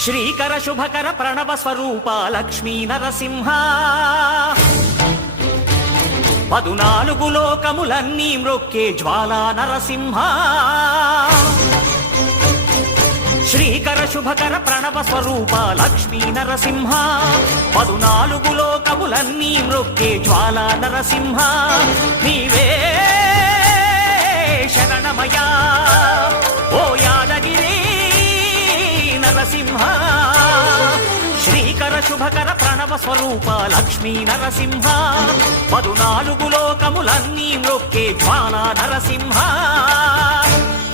శ్రీకర శుభకర ప్రణవ స్వరూప లక్ష్మీ నరసింహ 14 లోకములన్నీ మ్రొక్కే జ్వాలా నరసింహ శ్రీకర శుభకర ప్రణవ స్వరూప లక్ష్మీ నరసింహ 14 లోకములన్నీ మ్రొక్కే జ్వాలా నరసింహ నీవే శరణమయా ఓ యాదగిరి నరసింహ శ్రీకర శుభకర ప్రణవ స్వరూప లక్ష్మీ నరసింహ 14 లోకములన్నీ మ్రొక్కే జ్వాలా నరసింహ